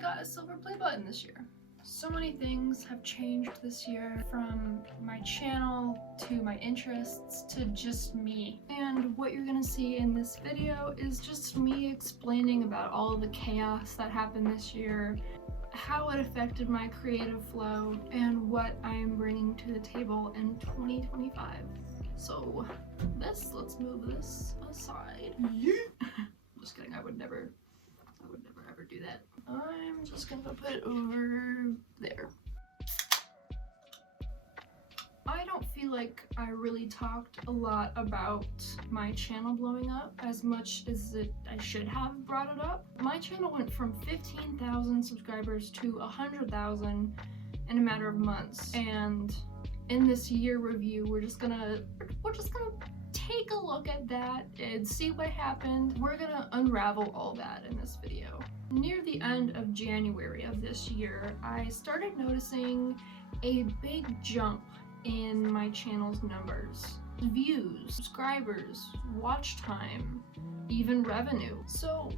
got a silver play button this year. So many things have changed this year, from my channel to my interests to just me. And what you're gonna see in this video is just me explaining about all of the chaos that happened this year, how it affected my creative flow, and what I am bringing to the table in 2025. So let's move this aside. Just kidding, I would never ever do that. I'm just gonna put it over there. I don't feel like I really talked a lot about my channel blowing up as much as I should have brought it up. My channel went from 15,000 subscribers to 100,000 in a matter of months, and in this year review we're just gonna take a look at that and see what happened. We're gonna unravel all that in this video. Near the end of January of this year, I started noticing a big jump in my channel's numbers. Views, subscribers, watch time, even revenue. So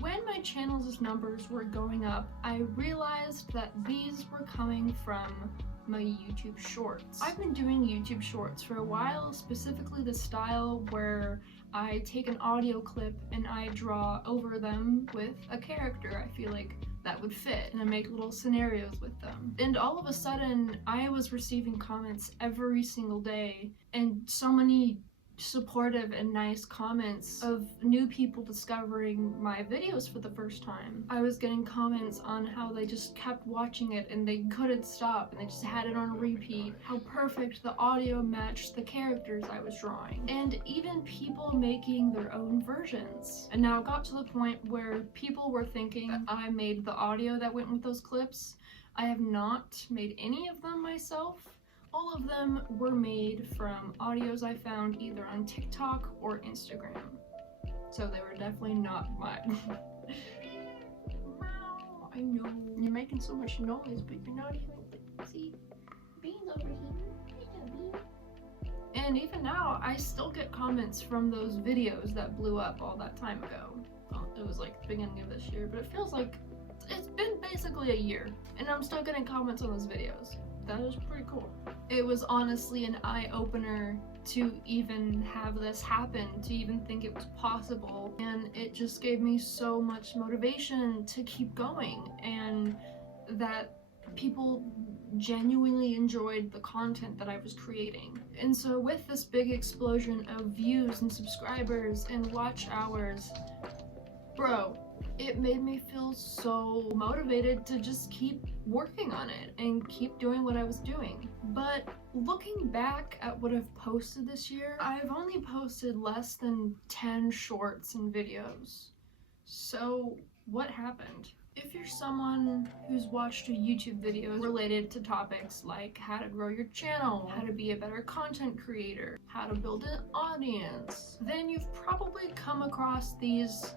when my channel's numbers were going up, I realized that these were coming from my YouTube shorts. I've been doing YouTube shorts for a while, specifically the style where I take an audio clip and I draw over them with a character I feel like that would fit, and I make little scenarios with them. And all of a sudden I was receiving comments every single day, and so many supportive and nice comments of new people discovering my videos for the first time. I was getting comments on how they just kept watching it and they couldn't stop and they just had it on repeat, how perfect the audio matched the characters I was drawing, and even people making their own versions. And now it got to the point where people were thinking that I made the audio that went with those clips. I have not made any of them myself. All of them were made from audios I found either on TikTok or Instagram. So they were definitely not mine. I know, you're making so much noise, but you're not even, see, Bean's over here. And even now, I still get comments from those videos that blew up all that time ago. Well, it was like the beginning of this year, but it feels like it's been basically a year, and I'm still getting comments on those videos. That is pretty cool. It was honestly an eye-opener to even have this happen, to even think it was possible, and it just gave me so much motivation to keep going, and that people genuinely enjoyed the content that I was creating. And so with this big explosion of views and subscribers and watch hours, bro, it made me feel so motivated to just keep working on it and keep doing what I was doing. But looking back at what I've posted this year, I've only posted less than 10 shorts and videos. So what happened? If you're someone who's watched a YouTube video related to topics like how to grow your channel, how to be a better content creator, how to build an audience, then you've probably come across these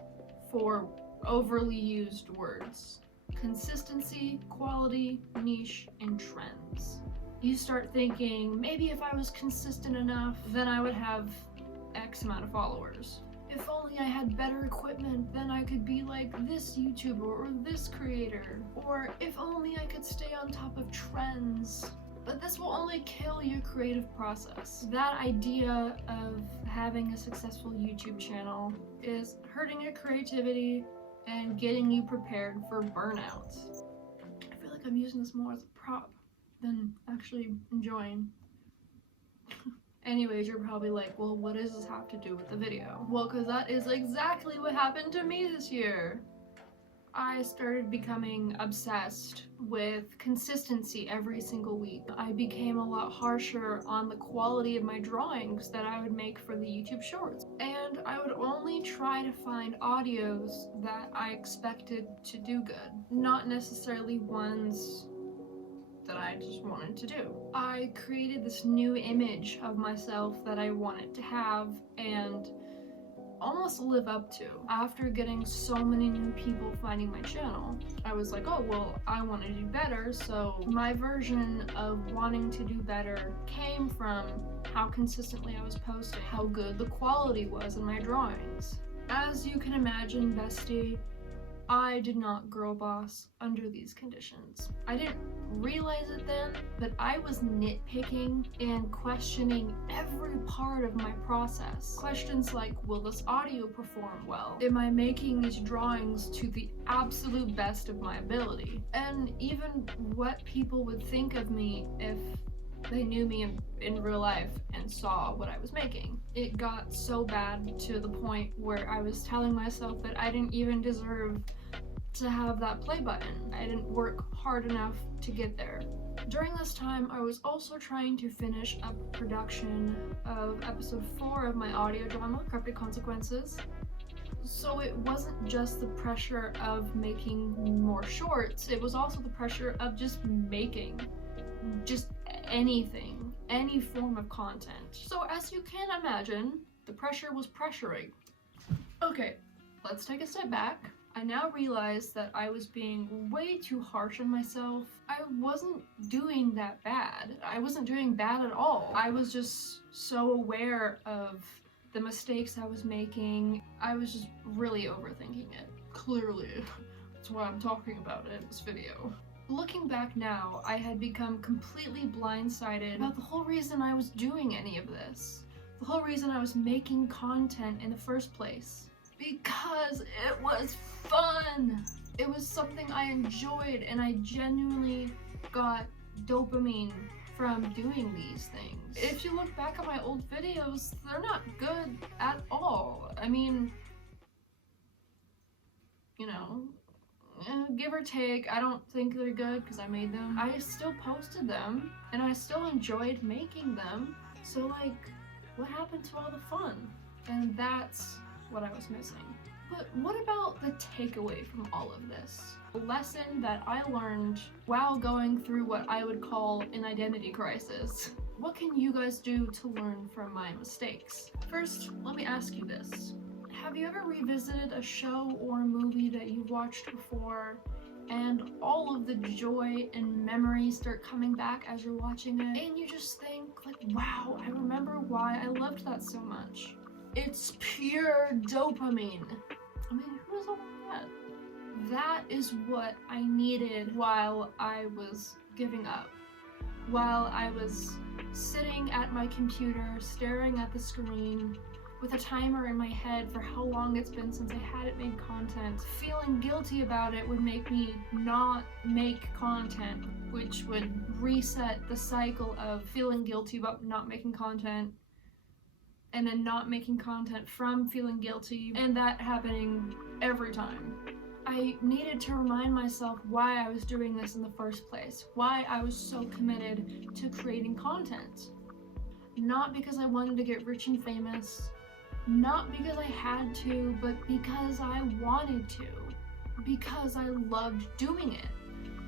4 overly used words: consistency, quality, niche, and trends. You start thinking, maybe if I was consistent enough, then I would have X amount of followers. If only I had better equipment, then I could be like this YouTuber or this creator. Or if only I could stay on top of trends. But this will only kill your creative process. That idea of having a successful YouTube channel is hurting your creativity and getting you prepared for burnout. I feel like I'm using this more as a prop than actually enjoying. Anyways, you're probably like, well, what does this have to do with the video? Well, because that is exactly what happened to me this year. I started becoming obsessed with consistency every single week. I became a lot harsher on the quality of my drawings that I would make for the YouTube shorts. And I would only try to find audios that I expected to do good, not necessarily ones that I just wanted to do. I created this new image of myself that I wanted to have and almost live up to. After getting so many new people finding my channel, I was like, oh, well, I want to do better. So my version of wanting to do better came from how consistently I was posting, how good the quality was in my drawings. As you can imagine, bestie, I did not girl boss under these conditions. I didn't realize it then, but I was nitpicking and questioning every part of my process. Questions like, will this audio perform well? Am I making these drawings to the absolute best of my ability? And even what people would think of me if they knew me in real life and saw what I was making. It got so bad to the point where I was telling myself that I didn't even deserve to have that play button. I didn't work hard enough to get there. During this time, I was also trying to finish up production of episode 4 of my audio drama, Cryptic Consequences. So it wasn't just the pressure of making more shorts, it was also the pressure of just making just anything, any form of content. So as you can imagine, the pressure was pressuring. Okay, let's take a step back. I now realize that I was being way too harsh on myself. I wasn't doing that bad. I wasn't doing bad at all. I was just so aware of the mistakes I was making. I was just really overthinking it. Clearly, that's why I'm talking about it in this video. Looking back now, I had become completely blindsided about the whole reason I was doing any of this. The whole reason I was making content in the first place. Because it was fun! It was something I enjoyed, and I genuinely got dopamine from doing these things. If you look back at my old videos, they're not good at all. I mean, you know, give or take, I don't think they're good because I made them. I still posted them, and I still enjoyed making them, so like, what happened to all the fun? And that's what I was missing. But what about the takeaway from all of this? A lesson that I learned while going through what I would call an identity crisis. What can you guys do to learn from my mistakes? First, let me ask you this. Have you ever revisited a show or a movie that you've watched before and all of the joy and memories start coming back as you're watching it, and you just think like, wow, I remember why I loved that so much? It's pure dopamine. I mean, who doesn't want that? That is what I needed while I was giving up. While I was sitting at my computer, staring at the screen, with a timer in my head for how long it's been since I hadn't made content. Feeling guilty about it would make me not make content, which would reset the cycle of feeling guilty about not making content, and then not making content from feeling guilty, and that happening every time. I needed to remind myself why I was doing this in the first place, why I was so committed to creating content. Not because I wanted to get rich and famous, not because I had to, but because I wanted to, because I loved doing it.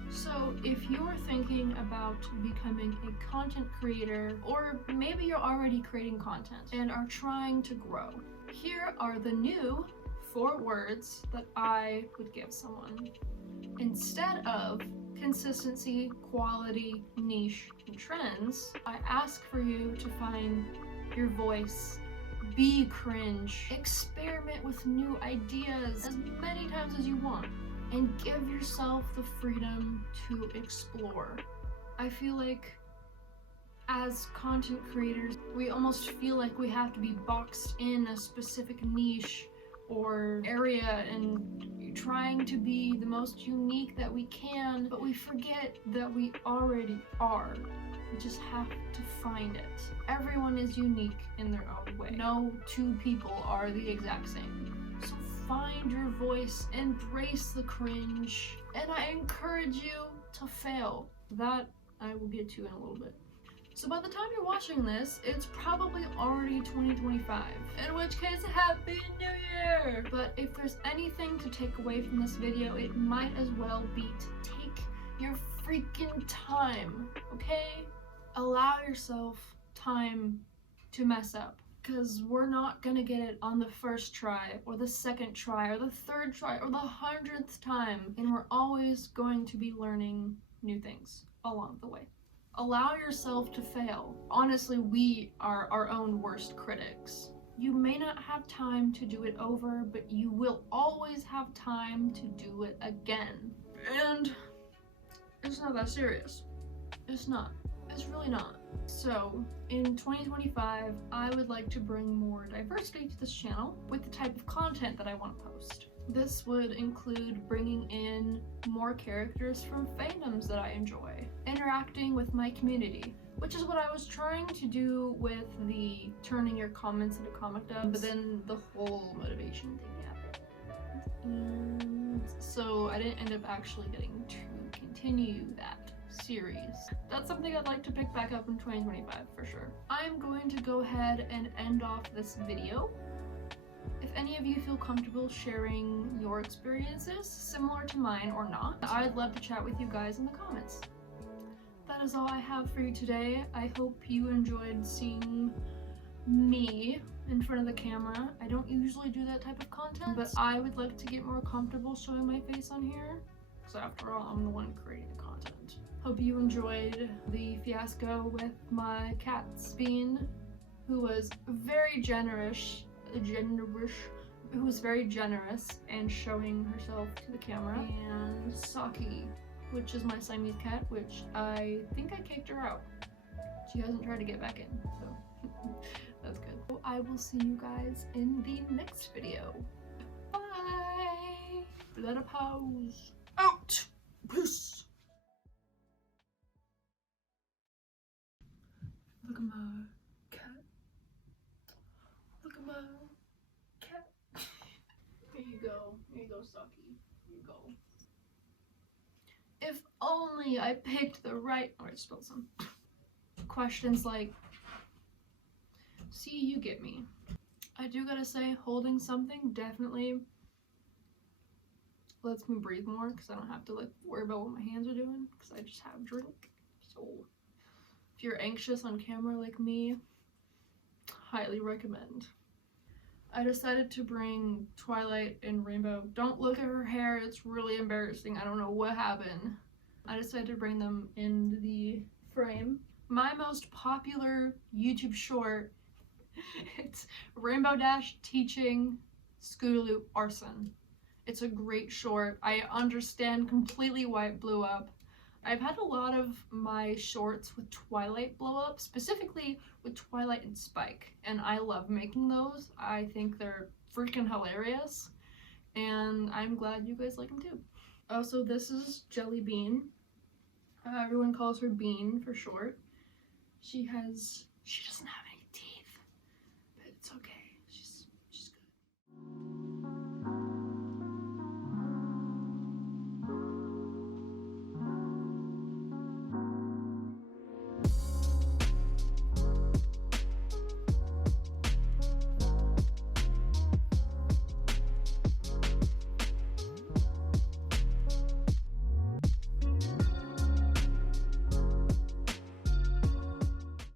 So if you're thinking about becoming a content creator, or maybe you're already creating content and are trying to grow, here are the new 4 words that I would give someone. Instead of consistency, quality, niche, and trends, I ask for you to find your voice. Be cringe. Experiment with new ideas as many times as you want. And give yourself the freedom to explore. I feel like as content creators, we almost feel like we have to be boxed in a specific niche or area and trying to be the most unique that we can, but we forget that we already are. We just have to find it. Everyone is unique in their own way. No 2 people are the exact same. So find your voice, embrace the cringe, and I encourage you to fail. That I will get to in a little bit. So by the time you're watching this, it's probably already 2025, in which case, Happy New Year! But if there's anything to take away from this video, it might as well be to take your freaking time, okay? Allow yourself time to mess up. Because we're not gonna get it on the first try, or the second try, or the third try, or the 100th time. And we're always going to be learning new things along the way. Allow yourself to fail. Honestly, we are our own worst critics. You may not have time to do it over, but you will always have time to do it again. And it's not that serious. It's not. It's really not. So, in 2025, I would like to bring more diversity to this channel with the type of content that I want to post. This would include bringing in more characters from fandoms that I enjoy, interacting with my community, which is what I was trying to do with the turning your comments into comic dubs, but then the whole motivation thing happened. And so I didn't end up actually getting to continue that series. That's something I'd like to pick back up in 2025 for sure. I'm going to go ahead and end off this video. If any of you feel comfortable sharing your experiences, similar to mine or not, I'd love to chat with you guys in the comments. That is all I have for you today. I hope you enjoyed seeing me in front of the camera. I don't usually do that type of content, but I would like to get more comfortable showing my face on here, because after all, I'm the one creating the content. Hope you enjoyed the fiasco with my cat Bean, who was very generous and showing herself to the camera, and Saki, which is my Siamese cat, which I think I kicked her out. She hasn't tried to get back in, so that's good. So I will see you guys in the next video. Bye! Let a pause. Out! Peace! Look at my cat. Look at my cat. Here you go. Here you go, Saki. Here you go. If only I picked the right... Oh, I spelled some. Questions like... See, you get me. I do gotta say, holding something definitely lets me breathe more, because I don't have to like worry about what my hands are doing, because I just have a drink. So if you're anxious on camera like me, highly recommend. I decided to bring Twilight and Rainbow. Don't look at her hair, it's really embarrassing. I don't know what happened. I decided to bring them in the frame. My most popular YouTube short, it's Rainbow Dash teaching Scootaloo arson. It's a great short. I understand completely why it blew up. I've had a lot of my shorts with Twilight blow up, specifically with Twilight and Spike, and I love making those. I think they're freaking hilarious, and I'm glad you guys like them too. Also, this is Jelly Bean. Everyone calls her Bean for short. She doesn't have